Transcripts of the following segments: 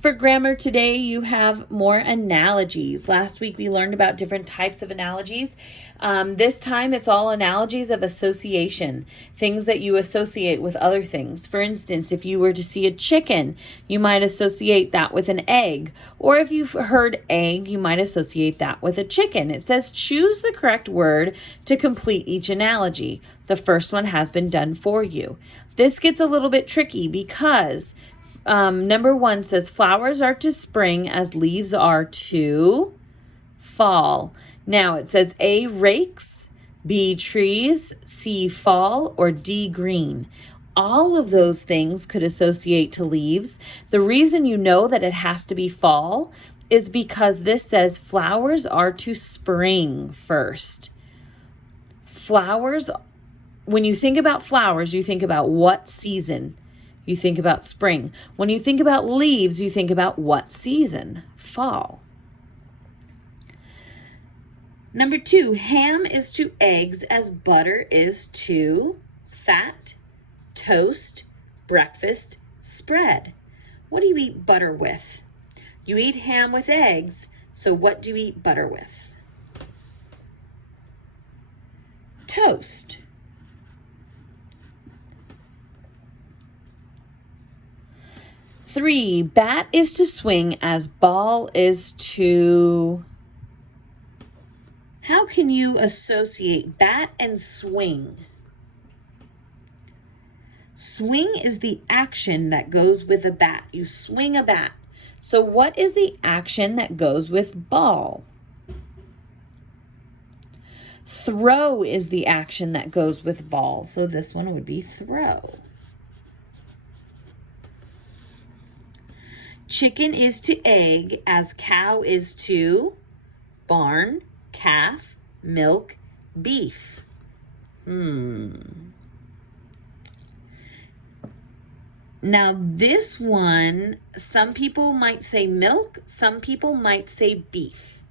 For grammar today, you have more analogies. Last week we learned about different types of analogies. This time it's all analogies of association, things that you associate with other things. For instance, if you were to see a chicken, you might associate that with an egg. Or if you've heard egg, you might associate that with a chicken. It says choose the correct word to complete each analogy. The first one has been done for you. This gets a little bit tricky because number 1 says flowers are to spring as leaves are to fall. Now it says A, rakes, B, trees, C, fall, or D, green. All of those things could associate to leaves. The reason you know that it has to be fall is because this says flowers are to spring first. Flowers, when you think about flowers, you think about what season? You think about spring. When you think about leaves, you think about what season? Fall. Number 2, ham is to eggs as butter is to fat, toast, breakfast, spread. What do you eat butter with? You eat ham with eggs, so what do you eat butter with? Toast. Three, bat is to swing as ball is to... How can you associate bat and swing? Swing is the action that goes with a bat. You swing a bat. So what is the action that goes with ball? Throw is the action that goes with ball. So this one would be throw. Chicken is to egg as cow is to barn, calf, milk, beef. Now this one, some people might say milk, some people might say beef.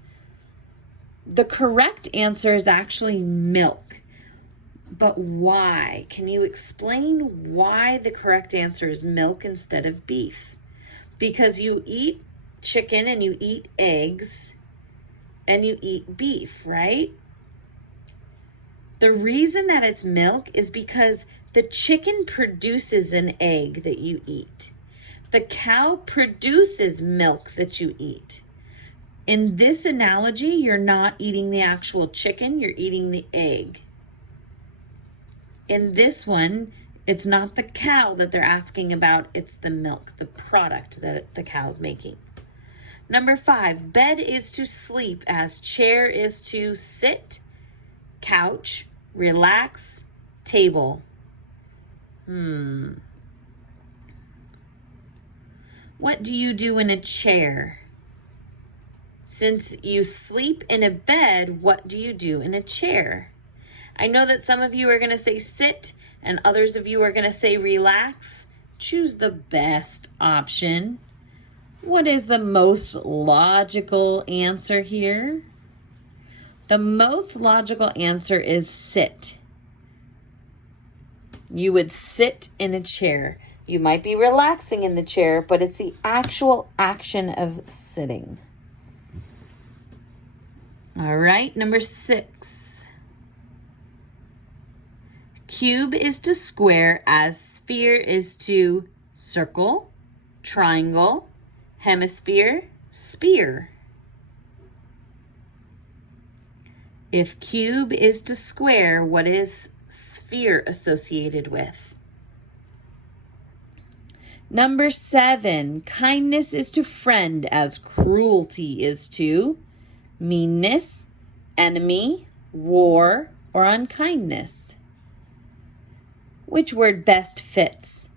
The correct answer is actually milk. But why? Can you explain why the correct answer is milk instead of beef? Because you eat chicken and you eat eggs and you eat beef, right? The reason that it's milk is because the chicken produces an egg that you eat. The cow produces milk that you eat. In this analogy, you're not eating the actual chicken, you're eating the egg. In this one, it's not the cow that they're asking about, it's the milk, the product that the cow's making. Number 5, bed is to sleep as chair is to sit, couch, relax, table. What do you do in a chair? Since you sleep in a bed, what do you do in a chair? I know that some of you are going to say sit and others of you are going to say relax. Choose the best option. What is the most logical answer here? The most logical answer is sit. You would sit in a chair. You might be relaxing in the chair, but it's the actual action of sitting. All right, number 6. Cube is to square as sphere is to circle, triangle, hemisphere, spear. If cube is to square, what is sphere associated with? Number 7, kindness is to friend as cruelty is to meanness, enemy, war, or unkindness. Which word best fits?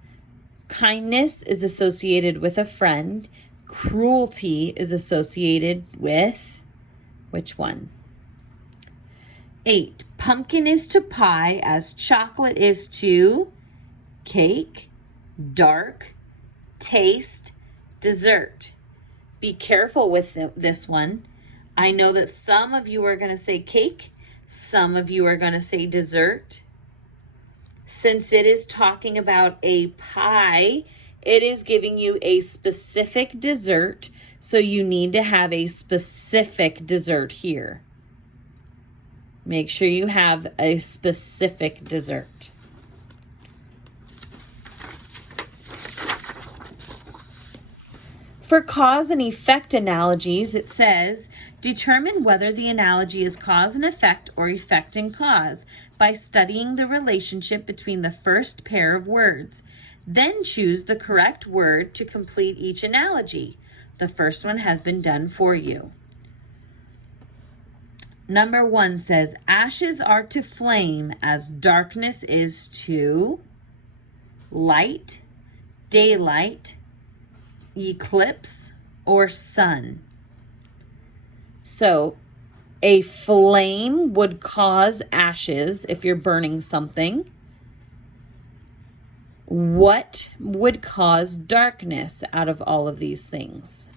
Kindness is associated with a friend. Cruelty is associated with which one? 8, pumpkin is to pie as chocolate is to cake, dark, taste, dessert. Be careful with this one. I know that some of you are going to say cake, some of you are going to say dessert. Since it is talking about a pie, It is giving you a specific dessert, so you need to have a specific dessert here. Make sure you have a specific dessert. For cause and effect analogies, it says, determine whether the analogy is cause and effect or effect and cause by studying the relationship between the first pair of words. Then choose the correct word to complete each analogy. The first one has been done for you. Number 1 says, ashes are to flame as darkness is to light, daylight, eclipse, or sun. So a flame would cause ashes if you're burning something. What would cause darkness out of all of these things?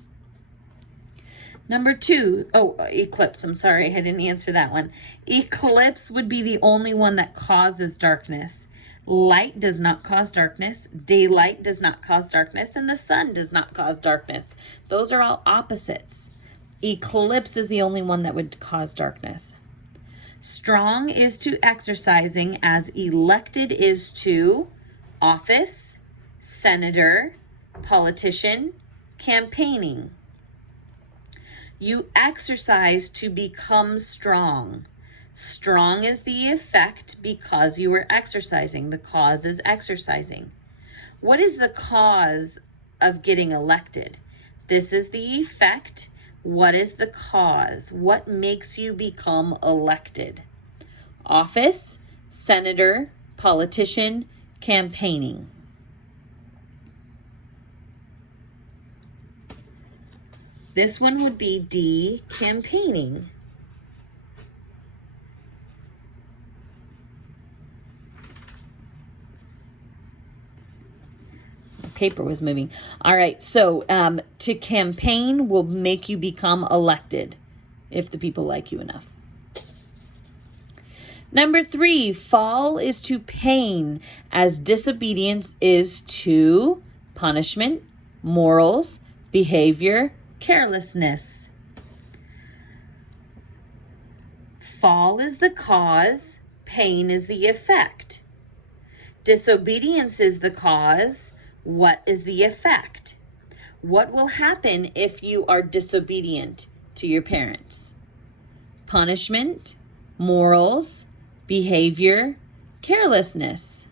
Number 2, eclipse. I'm sorry, I didn't answer that one. Eclipse would be the only one that causes darkness. Light does not cause darkness. Daylight does not cause darkness. And the sun does not cause darkness. Those are all opposites. Eclipse is the only one that would cause darkness. Strong is to exercising as elected is to office, senator, politician, campaigning. You exercise to become strong. Strong is the effect because you are exercising. The cause is exercising. What is the cause of getting elected? This is the effect. What is the cause? What makes you become elected? Office, senator, politician, campaigning. This one would be D, campaigning. The paper was moving. All right, so to campaign will make you become elected if the people like you enough. Number 3, fall is to pain as disobedience is to punishment, morals, behavior, carelessness. Fall is the cause, pain is the effect. Disobedience is the cause, what is the effect? What will happen if you are disobedient to your parents? Punishment, morals, behavior, carelessness.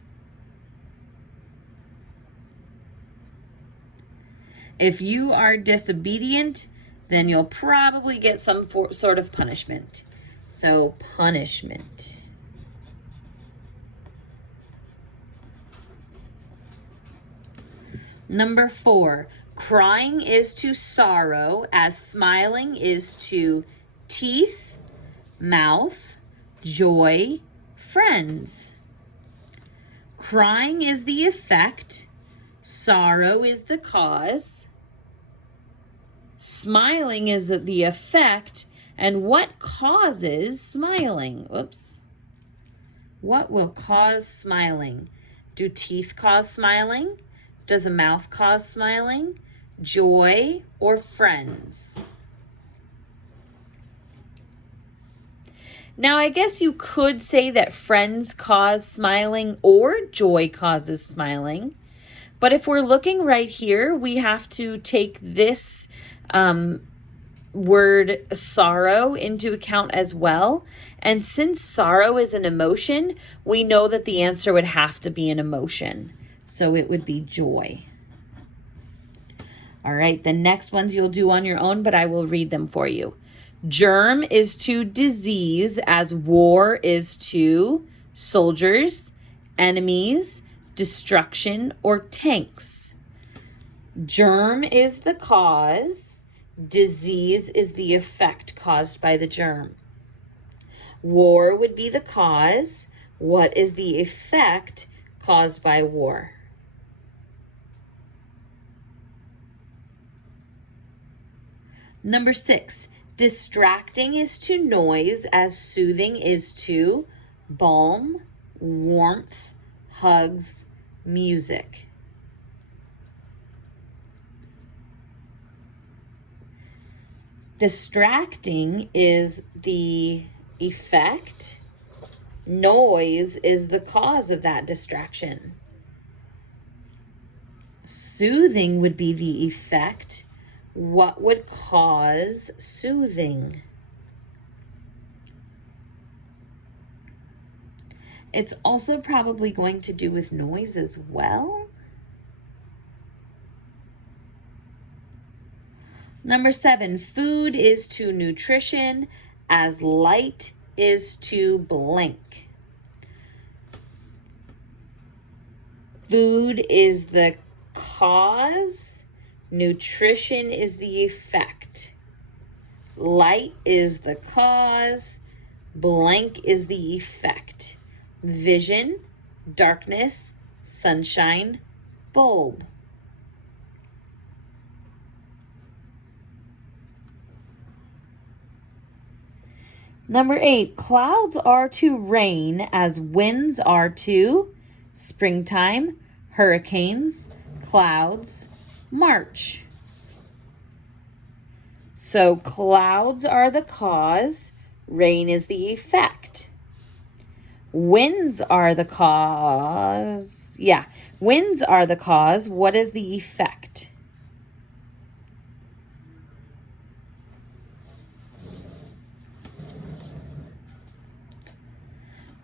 If you are disobedient, then you'll probably get some sort of punishment. So, punishment. Number 4, crying is to sorrow as smiling is to teeth, mouth, joy, friends. Crying is the effect. Sorrow is the cause. Smiling is the effect. And what causes smiling? Oops. What will cause smiling? Do teeth cause smiling? Does a mouth cause smiling? Joy or friends? Now, I guess you could say that friends cause smiling or joy causes smiling. But if we're looking right here, we have to take this word sorrow into account as well. And since sorrow is an emotion, we know that the answer would have to be an emotion. So it would be joy. All right, the next ones you'll do on your own, but I will read them for you. Germ is to disease as war is to soldiers, enemies, destruction, or tanks. Germ is the cause. Disease is the effect caused by the germ. War would be the cause. What is the effect caused by war? Number 6, distracting is to noise as soothing is to balm, warmth, hugs, music. Distracting is the effect. Noise is the cause of that distraction. Soothing would be the effect. What would cause soothing? It's also probably going to do with noise as well. Number 7, food is to nutrition as light is to blank. Food is the cause, nutrition is the effect. Light is the cause, blank is the effect. Vision, darkness, sunshine, bulb. Number 8, clouds are to rain as winds are to springtime, hurricanes, clouds, March. So clouds are the cause, rain is the effect. Winds are the cause. Yeah, winds are the cause. What is the effect?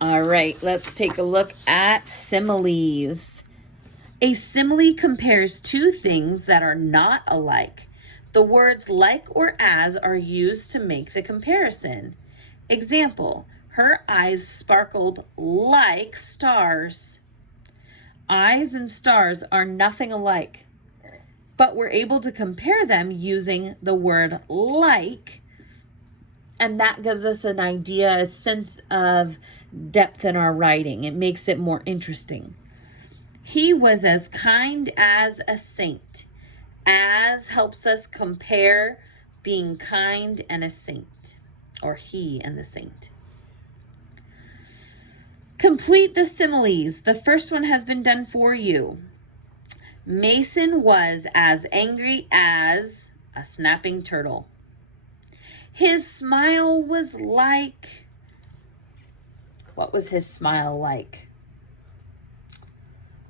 All right, let's take a look at similes. A simile compares two things that are not alike. The words like or as are used to make the comparison. Example, her eyes sparkled like stars. Eyes and stars are nothing alike, but we're able to compare them using the word like, and that gives us an idea, a sense of depth in our writing. It makes it more interesting. He was as kind as a saint. As helps us compare being kind and a saint, or he and the saint. Complete the similes. The first one has been done for you. Mason was as angry as a snapping turtle. His smile was like... What was his smile like?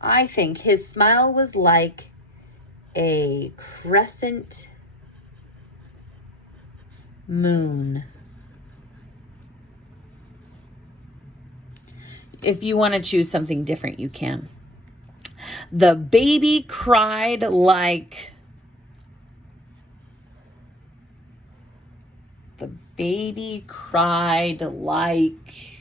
I think his smile was like a crescent moon. If you want to choose something different, you can. The baby cried like... The baby cried like...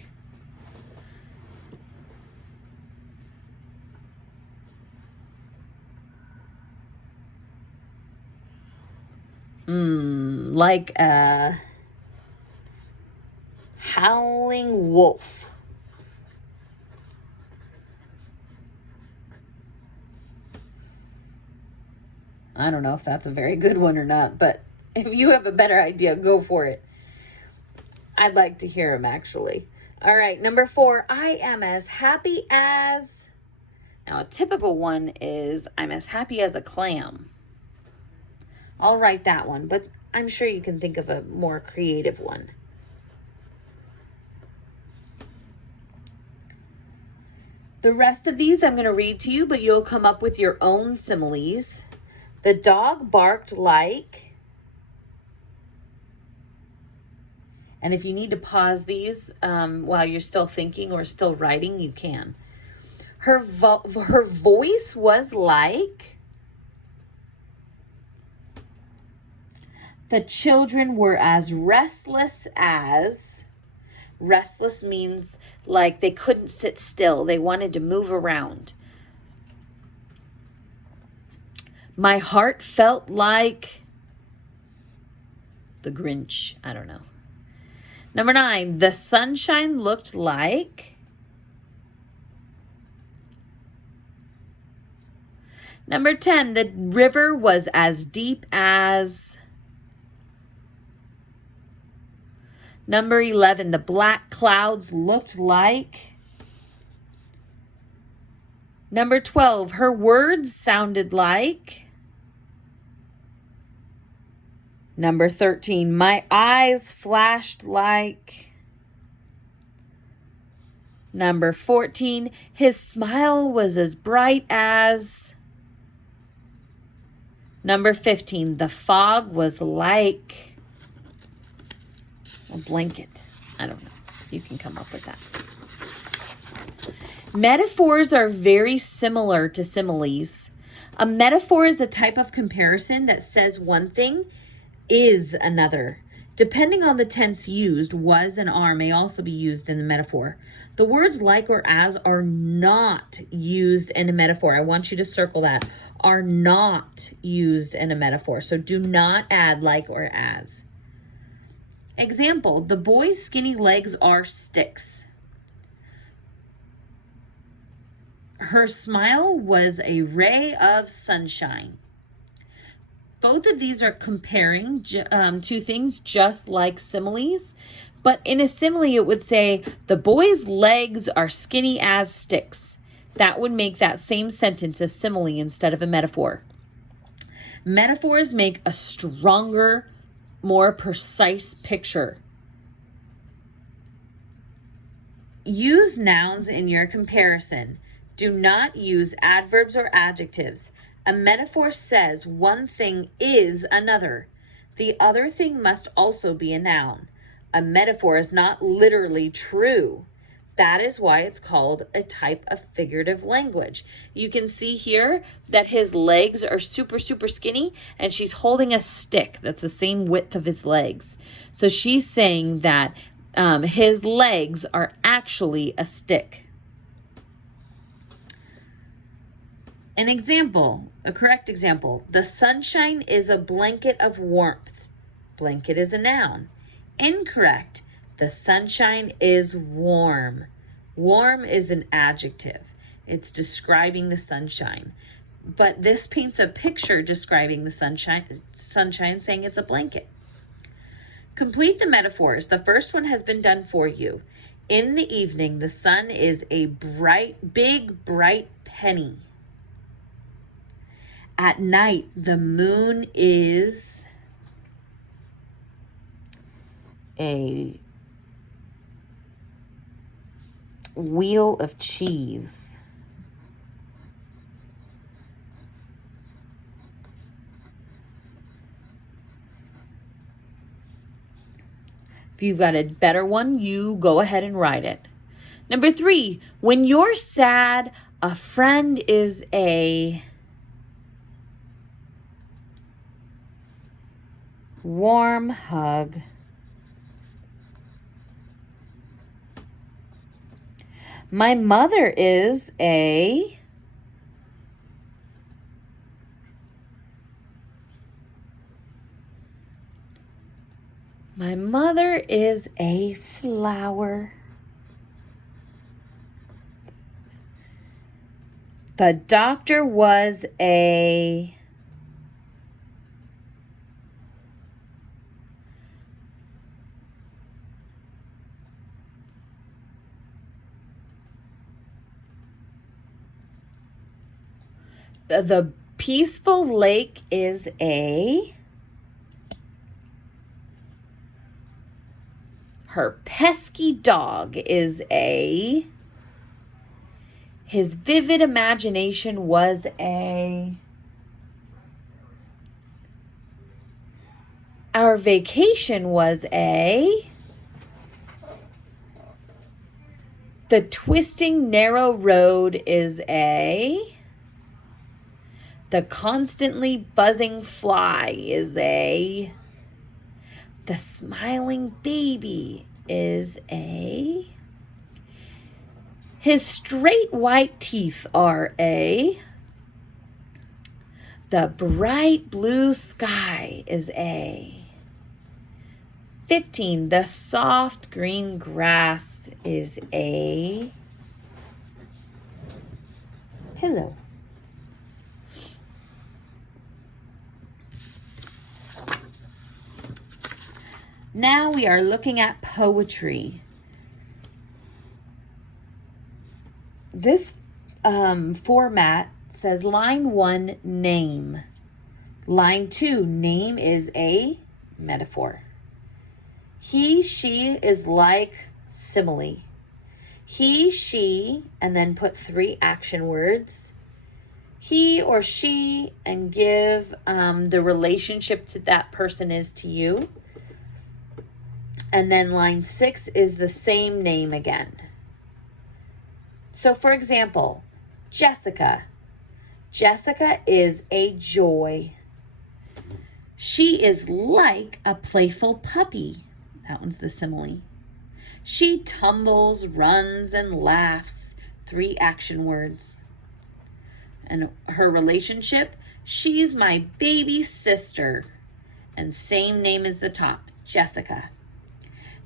like a howling wolf. I don't know if that's a very good one or not, but if you have a better idea, go for it. I'd like to hear them, actually. All right, number 4, I am as happy as... Now, a typical one is I'm as happy as a clam. I'll write that one, but I'm sure you can think of a more creative one. The rest of these I'm going to read to you, but you'll come up with your own similes. The dog barked like... And if you need to pause these while you're still thinking or still writing, you can. Her voice was like... The children were as restless as... Restless means like they couldn't sit still. They wanted to move around. My heart felt like... The Grinch. I don't know. Number 9, the sunshine looked like... Number 10, the river was as deep as... Number 11, the black clouds looked like... Number 12, her words sounded like... Number 13, my eyes flashed like. Number 14, his smile was as bright as. Number 15, the fog was like a blanket. I don't know. You can come up with that. Metaphors are very similar to similes. A metaphor is a type of comparison that says one thing is another. Depending on the tense used, was and are may also be used in the metaphor. The words like or as are not used in a metaphor. I want you to circle that. Are not used in a metaphor. So do not add like or as. Example, the boy's skinny legs are sticks. Her smile was a ray of sunshine. Both of these are comparing two things just like similes. But in a simile, it would say, the boy's legs are skinny as sticks. That would make that same sentence a simile instead of a metaphor. Metaphors make a stronger, more precise picture. Use nouns in your comparison. Do not use adverbs or adjectives. A metaphor says one thing is another. The other thing must also be a noun. A metaphor is not literally true. That is why it's called a type of figurative language. You can see here that his legs are super, super skinny, and she's holding a stick that's the same width of his legs. So she's saying that his legs are actually a stick. An example, a correct example. The sunshine is a blanket of warmth. Blanket is a noun. Incorrect. The sunshine is warm. Warm is an adjective. It's describing the sunshine. But this paints a picture describing the sunshine saying it's a blanket. Complete the metaphors. The first one has been done for you. In the evening, the sun is a big, bright penny. At night, the moon is a wheel of cheese. If you've got a better one, you go ahead and write it. Number 3, when you're sad, a friend is a warm hug. My mother is a flower. The doctor was a The peaceful lake is a. Her pesky dog is a. His vivid imagination was a. Our vacation was a. The twisting narrow road is a. The constantly buzzing fly is a. The smiling baby is a. His straight white teeth are a. The bright blue sky is a. 15. The soft green grass is a pillow. Now we are looking at poetry. This format says line 1, name. Line 2, name is a metaphor. He, she is like simile. He, she, and then put 3 action words. He or she, and give the relationship to that person is to you. And then line 6 is the same name again. So for example, Jessica. Jessica is a joy. She is like a playful puppy. That one's the simile. She tumbles, runs, and laughs. 3 action words. And her relationship, she's my baby sister. And same name as the top, Jessica.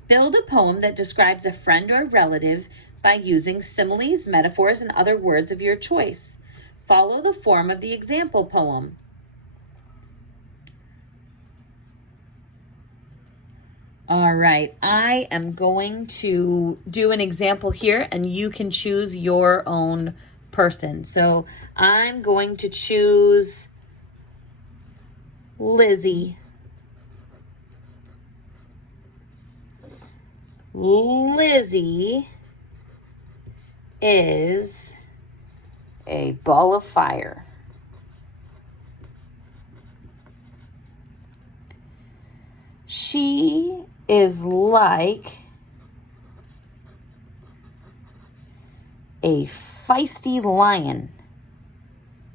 Build a poem that describes a friend or relative by using similes, metaphors, and other words of your choice. Follow the form of the example poem. All right, I am going to do an example here, and you can choose your own person. So I'm going to choose Lizzie. Lizzie is a ball of fire. She is like a feisty lion.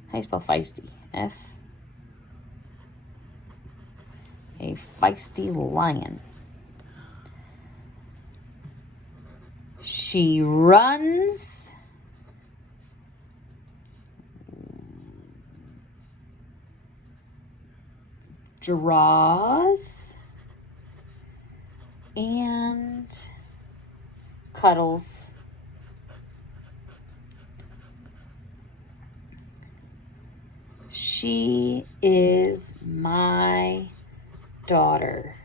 How do you spell feisty? F. A feisty lion. She runs draws and cuddles. She is my daughter,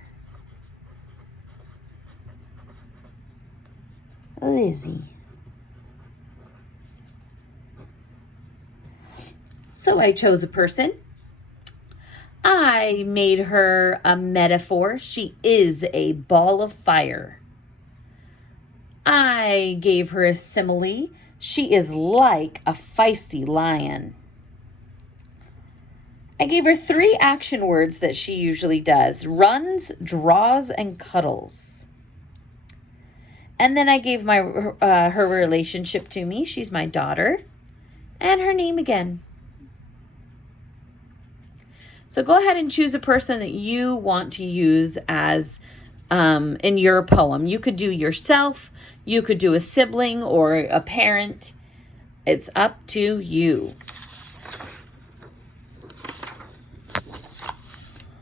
Lizzie. So I chose a person. I made her a metaphor. She is a ball of fire. I gave her a simile. She is like a feisty lion. I gave her 3 action words that she usually does: runs, draws, and cuddles. And then I gave my her relationship to me. She's my daughter. And her name again. So go ahead and choose a person that you want to use as in your poem. You could do yourself. You could do a sibling or a parent. It's up to you.